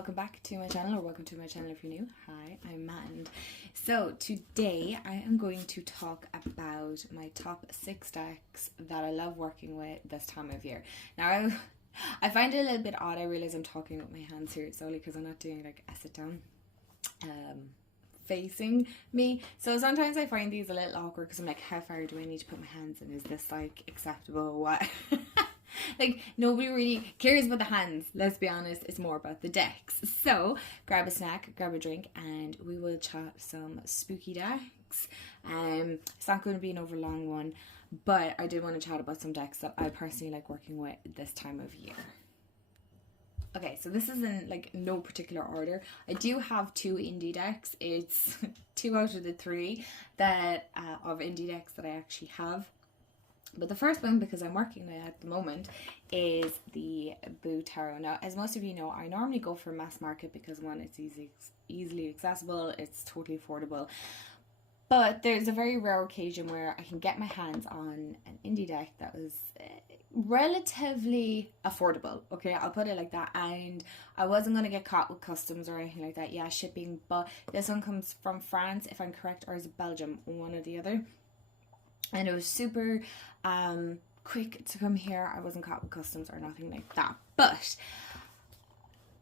welcome back to my channel, or welcome to my channel if you're new. Hi, I'm Mand. So today I am going to talk about my top 6 decks that I love working with this time of year. Now I find it a little bit odd. I realize I'm talking with my hands here solely because I'm not doing like a sit down facing me, so sometimes I find these a little awkward because I'm like, how far do I need to put my hands in? Is this like acceptable? What? Like, nobody really cares about the hands, let's be honest. It's more about the decks. So grab a snack, grab a drink, and we will chat some spooky decks. It's not going to be an overlong one, but I did want to chat about some decks that I personally like working with this time of year. Okay, so this is in like no particular order. I do have 2 indie decks. It's 2 out of the 3 that of indie decks that I actually have. But the first one, because I'm working with it at the moment, is the Boo Tarot. Now, as most of you know, I normally go for mass market because, one, it's easily accessible, it's totally affordable. But there's a very rare occasion where I can get my hands on an indie deck that was relatively affordable. Okay, I'll put it like that. And I wasn't going to get caught with customs or anything like that. Yeah, shipping. But this one comes from France, if I'm correct, or is it Belgium? One or the other. And it was super quick to come here. I wasn't caught with customs or nothing like that. But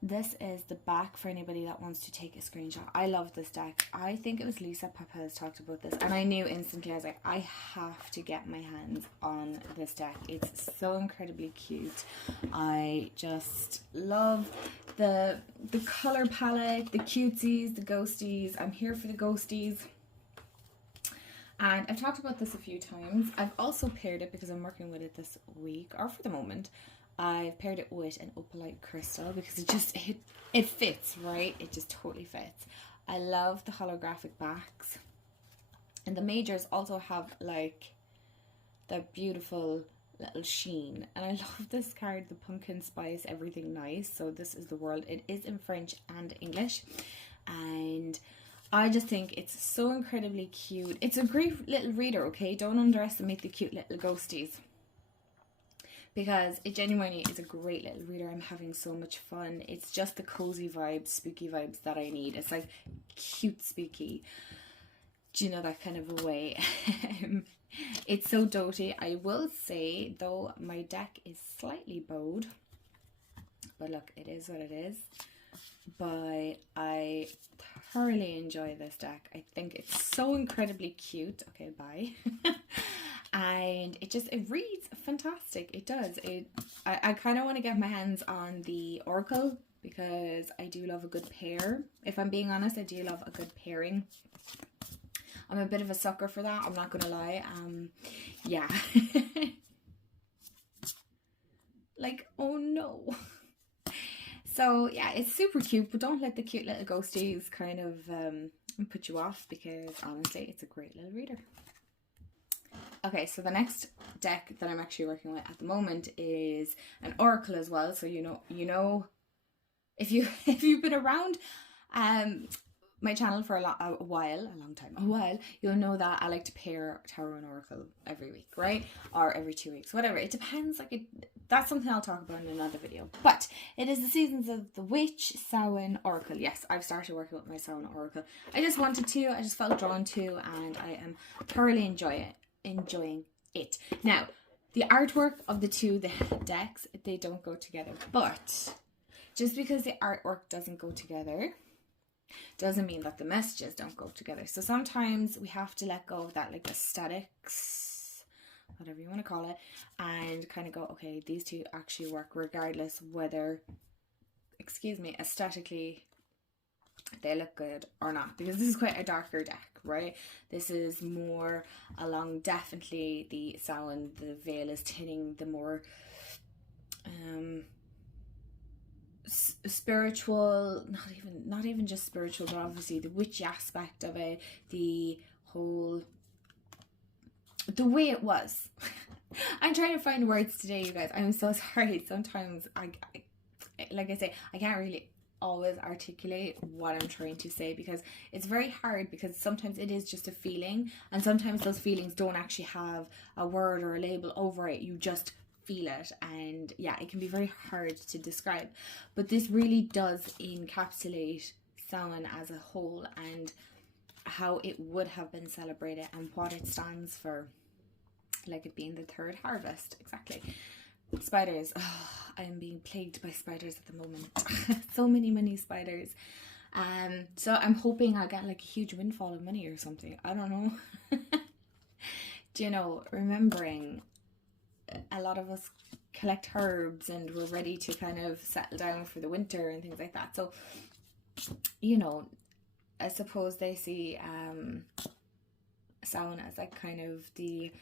this is the back for anybody that wants to take a screenshot. I love this deck. I think it was Lisa Papez talked about this, and I knew instantly. I was like, I have to get my hands on this deck. It's so incredibly cute. I just love the color palette, the cutesies, the ghosties. I'm here for the ghosties. And I've talked about this a few times. I've also paired it, because I'm working with it this week, or for the moment, I've paired it with an opalite crystal because it fits, right? It just totally fits. I love the holographic backs. And the majors also have like the beautiful little sheen. And I love this card, the pumpkin spice, everything nice. So this is the world. It is in French and English. And I just think it's so incredibly cute. It's a great little reader, okay? Don't underestimate the cute little ghosties, because it genuinely is a great little reader. I'm having so much fun. It's just the cozy vibes, spooky vibes that I need. It's like cute spooky. Do you know, that kind of a way? It's so doty. I will say, though, my deck is slightly bowed. But look, it is what it is. But I thoroughly enjoy this deck. I think it's so incredibly cute. Okay, bye. And it reads fantastic. It does. I kind of want to get my hands on the Oracle, because I do love a good pair. If I'm being honest, I do love a good pairing. I'm a bit of a sucker for that, I'm not gonna lie. Yeah. Like, oh no. So yeah, it's super cute, but don't let the cute little ghosties kind of put you off, because honestly, it's a great little reader. Okay, so the next deck that I'm actually working with at the moment is an Oracle as well. So you know, if you've been around my channel for a while, you'll know that I like to pair Tarot and Oracle every week, right? Or every 2 weeks, whatever. It depends. That's something I'll talk about in another video. But it is the seasons of the Witch, Samhain, Oracle. Yes, I've started working with my Samhain Oracle. I just wanted to. I just felt drawn to, and I am thoroughly enjoying it. Now, the artwork of the 2 decks, they don't go together. But just because the artwork doesn't go together doesn't mean that the messages don't go together. So sometimes we have to let go of that, like, aesthetics, whatever you want to call it, and kind of go, okay, these 2 actually work regardless whether, aesthetically they look good or not, because this is quite a darker deck, right? This is more along, definitely the Samhain, the veil is tinting the more spiritual, not even just spiritual, but obviously the witchy aspect of it, the way it was. I'm trying to find words today, you guys. I'm so sorry. Sometimes I like I say, I can't really always articulate what I'm trying to say, because it's very hard, because sometimes it is just a feeling, and sometimes those feelings don't actually have a word or a label over it. You just feel it, and yeah, it can be very hard to describe, but this really does encapsulate Samhain as a whole and how it would have been celebrated and what it stands for, like it being the third harvest. Exactly. Spiders. Oh, I am being plagued by spiders at the moment. So many spiders. So I'm hoping I'll get like a huge windfall of money or something. I don't know. Do you know, remembering a lot of us collect herbs and we're ready to kind of settle down for the winter and things like that. So, you know, I suppose they see Samhain as like kind of the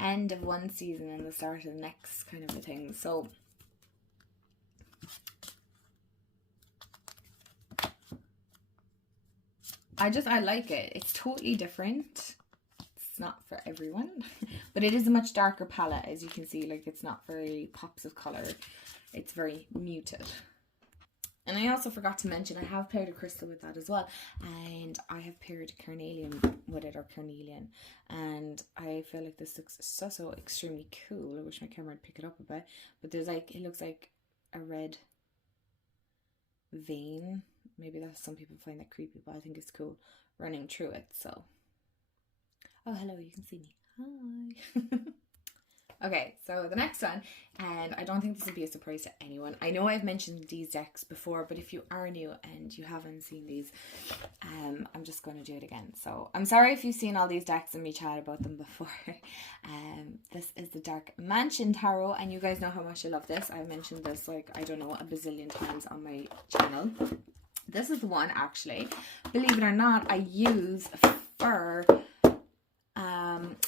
end of one season and the start of the next kind of a thing. So I like it. It's totally different. It's not for everyone, but it is a much darker palette, as you can see. Like, it's not very pops of color. It's very muted. And I also forgot to mention, I have paired a crystal with that as well. And I have paired carnelian with it, or carnelian. And I feel like this looks so extremely cool. I wish my camera would pick it up a bit. But there's like, it looks like a red vein. Maybe that's, some people find that creepy, but I think it's cool, running through it. So, oh, hello, you can see me. Hi. Okay, so the next one, and I don't think this will be a surprise to anyone. I know I've mentioned these decks before, but if you are new and you haven't seen these, I'm just going to do it again. So I'm sorry if you've seen all these decks and me chat about them before. This is the Dark Mansion Tarot, and you guys know how much I love this. I've mentioned this like, I don't know, a bazillion times on my channel. This is the one, actually, believe it or not, I use for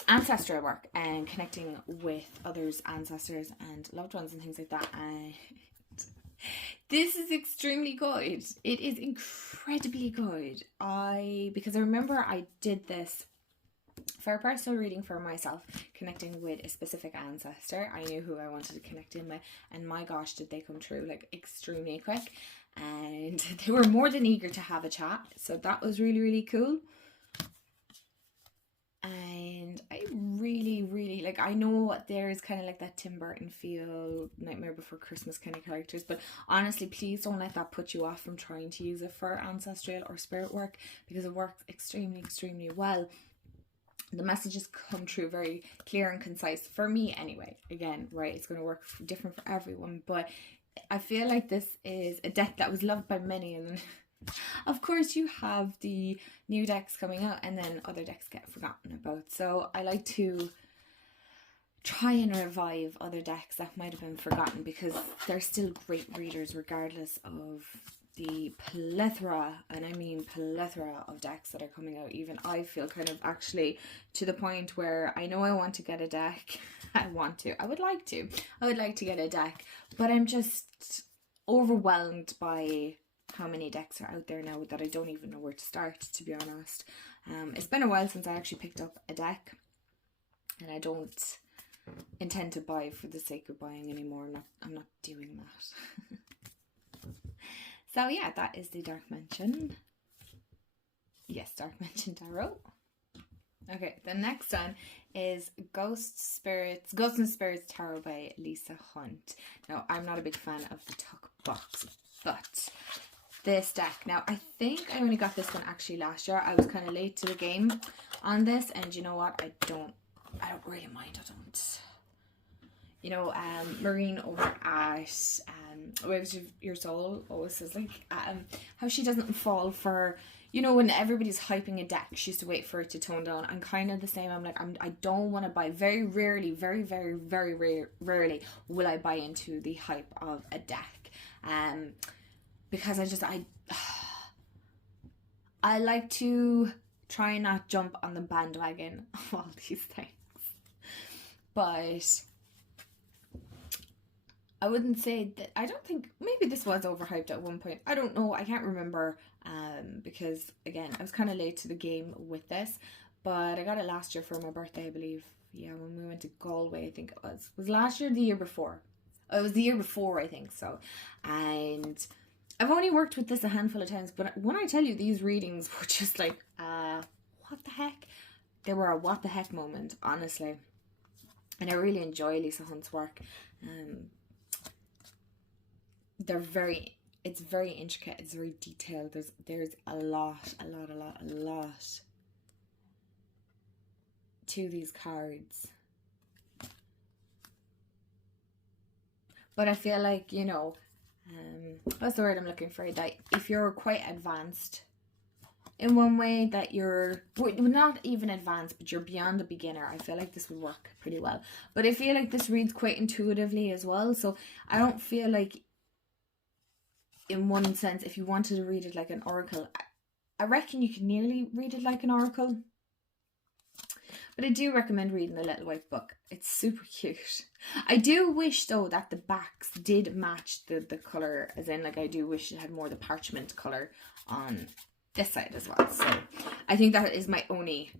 ancestral work and connecting with others, ancestors and loved ones and things like that. And this is extremely good. It is incredibly good. Because I remember I did this for a personal reading for myself, connecting with a specific ancestor. I knew who I wanted to connect in with, and my gosh, did they come true, like, extremely quick. And they were more than eager to have a chat, so that was really cool. And I really like, I know there's kind of like that Tim Burton feel, Nightmare Before Christmas kind of characters, but honestly, please don't let that put you off from trying to use it for ancestral or spirit work, because it works extremely well. The messages come through very clear and concise, for me anyway. Again, right, it's going to work different for everyone, but I feel like this is a deck that was loved by many, and then of course you have the new decks coming out and then other decks get forgotten about. So I like to try and revive other decks that might have been forgotten, because they're still great readers regardless of the plethora, and I mean plethora, of decks that are coming out. Even I feel kind of actually to the point where I know I want to get a deck. I would like to get a deck, but I'm just overwhelmed by how many decks are out there now that I don't even know where to start, to be honest. It's been a while since I actually picked up a deck, and I don't intend to buy for the sake of buying anymore. I'm not doing that. So yeah, that is the Dark Mansion. Yes, Dark Mansion Tarot. Okay, the next one is Ghosts and Spirits Tarot by Lisa Hunt. Now, I'm not a big fan of the tuck box, but this deck, now I think I only got this one actually last year. I was kind of late to the game on this, and you know what? I don't really mind. I don't. You know, Maureen over at Waves of Your Soul always says, like, how she doesn't fall for, you know, when everybody's hyping a deck, she used to wait for it to tone down. I'm kind of the same. I'm like, I don't want to buy. Very rarely will I buy into the hype of a deck. Because I like to try and not jump on the bandwagon of all these things. But I wouldn't say that, I don't think, maybe this was overhyped at one point. I don't know, I can't remember, because again, I was kind of late to the game with this, but I got it last year for my birthday, I believe. Yeah, when we went to Galway, I think it was. Was last year or the year before? It was the year before, I think so. And I've only worked with this a handful of times, but when I tell you, these readings were just like, what the heck? They were a what the heck moment, honestly. And I really enjoy Lisa Hunt's work. It's very intricate, it's very detailed. There's a lot to these cards. But I feel like, you know, what's the word I'm looking for? That if you're quite advanced in one way, that you're not even advanced, but you're beyond a beginner, I feel like this would work pretty well. But I feel like this reads quite intuitively as well. So I don't feel like, in one sense, if you wanted to read it like an oracle, I reckon you can nearly read it like an oracle. But I do recommend reading The Little White Book. It's super cute. I do wish, though, that the backs did match the colour. As in, like, I do wish it had more the parchment colour on this side as well. So I think that is my only,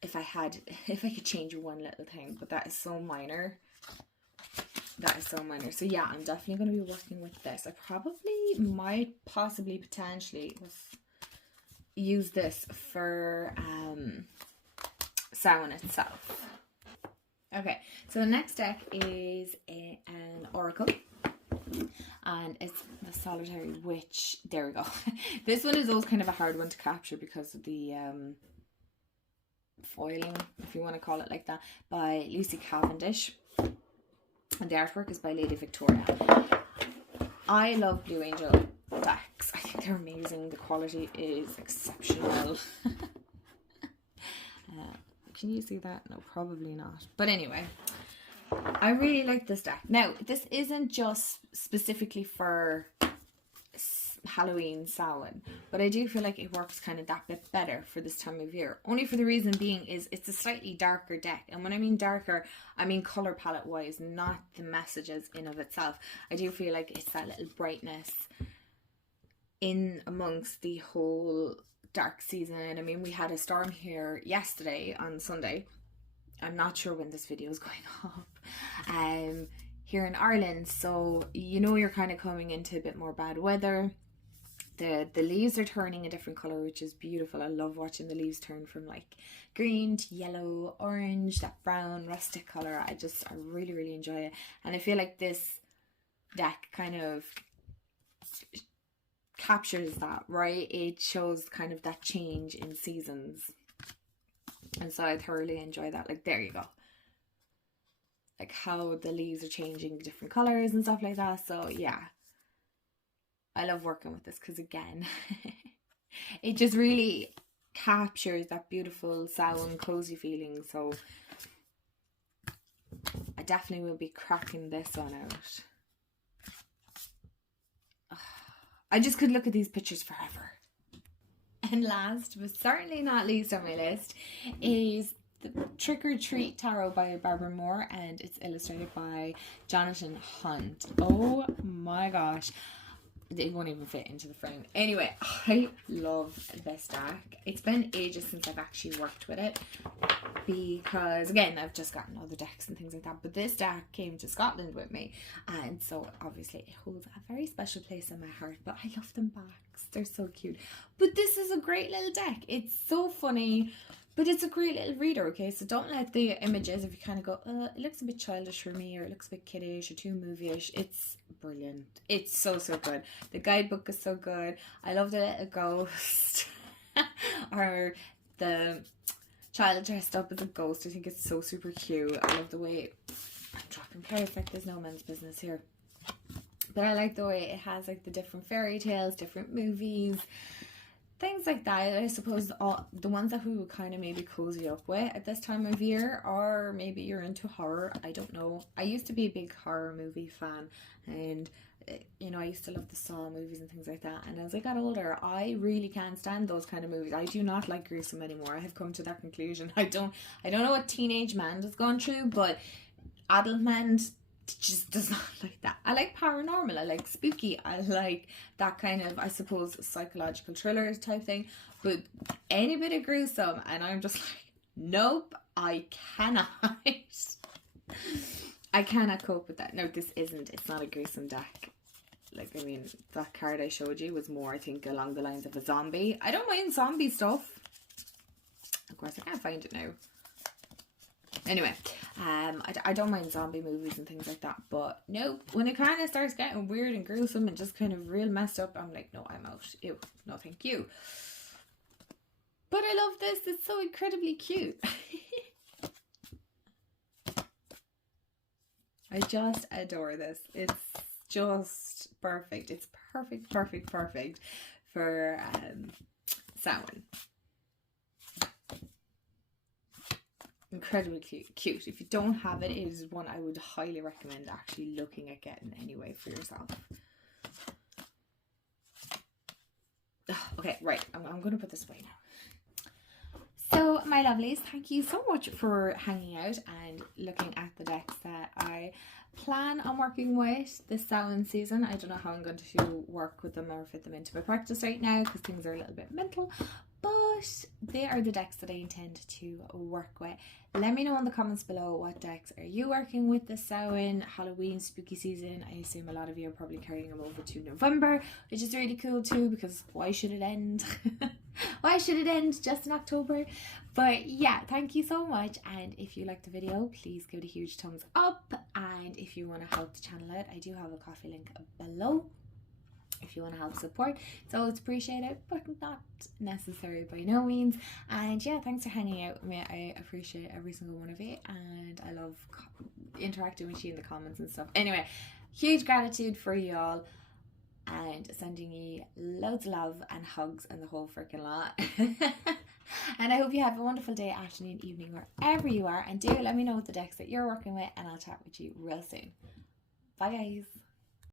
if I could change one little thing. But that is so minor. That is so minor. So yeah, I'm definitely going to be working with this. I probably might potentially use this for Samhain itself. Okay, so the next deck is an oracle, and it's the Solitary Witch. There we go. This one is always kind of a hard one to capture because of the foiling, if you want to call it like that, by Lucy Cavendish. And the artwork is by Lady Victoria. I love Blue Angel decks. I think they're amazing. The quality is exceptional. Can you see that? No, probably not. But anyway, I really like this deck. Now, this isn't just specifically for Halloween Samhain, but I do feel like it works kind of that bit better for this time of year. Only for the reason being is it's a slightly darker deck. And when I mean darker, I mean colour palette wise, not the messages in of itself. I do feel like it's that little brightness in amongst the whole dark season. I mean, we had a storm here yesterday on Sunday. I'm not sure when this video is going up. Here in Ireland, so you know you're kind of coming into a bit more bad weather. The leaves are turning a different colour, which is beautiful. I love watching the leaves turn from like green to yellow, orange, that brown rustic colour. I really enjoy it. And I feel like this deck kind of captures that, right? It shows kind of that change in seasons. And so I thoroughly enjoy that. Like, there you go. Like how the leaves are changing different colours and stuff like that. So yeah, I love working with this because, again, it just really captures that beautiful Samhain cozy feeling. So I definitely will be cracking this one out. I just could look at these pictures forever. And last, but certainly not least on my list, is the Trick or Treat Tarot by Barbara Moore, and it's illustrated by Jonathan Hunt. Oh my gosh. It won't even fit into the frame. Anyway, I love this deck. It's been ages since I've actually worked with it because, again, I've just gotten other decks and things like that. But this deck came to Scotland with me, and so obviously it holds a very special place in my heart. But I love them backs. They're so cute. But this is a great little deck. It's so funny. But it's a great little reader, okay? So don't let the images, if you kind of go, it looks a bit childish for me, or it looks a bit kiddish, or too movie-ish. It's brilliant. It's so good. The guidebook is so good. I love the little ghost. Or the child dressed up as a ghost. I think it's so super cute. I love the way I'm dropping cards like there's no man's business here. But I like the way it has like the different fairy tales, different movies, things like that. I suppose all the ones that we would kind of maybe cozy up with at this time of year, or maybe you're into horror. I don't know. I used to be a big horror movie fan, and you know, I used to love the Saw movies and things like that. And as I got older, I really can't stand those kind of movies. I do not like gruesome anymore. I have come to that conclusion. I don't know what teenage man has gone through, but adult man just does not like that. I like paranormal, I like spooky, I like that kind of, I suppose, psychological thriller type thing, but any bit of gruesome, and I'm just like, nope, I cannot. I cannot cope with that. No, it's not a gruesome deck. Like, I mean, that card I showed you was more, I think, along the lines of a zombie. I don't mind zombie stuff. Of course, I can't find it now. Anyway, I don't mind zombie movies and things like that, but no, when it kind of starts getting weird and gruesome and just kind of real messed up, I'm like, no, I'm out. Ew, no thank you. But I love this. It's so incredibly cute. I just adore this. It's just perfect. It's perfect for Samhain. Incredibly cute. If you don't have it, it is one I would highly recommend actually looking at getting anyway for yourself. Okay, right. I'm going to put this away now. So, my lovelies, thank you so much for hanging out and looking at the decks that I plan on working with this Samhain season. I don't know how I'm going to work with them or fit them into my practice right now because things are a little bit mental, but they are the decks that I intend to work with. Let me know in the comments below, what decks are you working with this Samhain, Halloween, spooky season. I assume a lot of you are probably carrying them over to November, which is really cool too, because why should it end? Why should it end just in October? But yeah, thank you so much, and if you liked the video, please give it a huge thumbs up, and if you want to help the channel out, I do have a Ko-fi link below if you want to help support. So it's appreciated, but not necessary by no means. And yeah, thanks for hanging out with me. I appreciate every single one of you, and I love interacting with you in the comments and stuff. Anyway, huge gratitude for you all, and sending you loads of love and hugs and the whole freaking lot. And I hope you have a wonderful day, afternoon, evening, wherever you are, and do let me know what the decks that you're working with, and I'll chat with you real soon. Bye guys.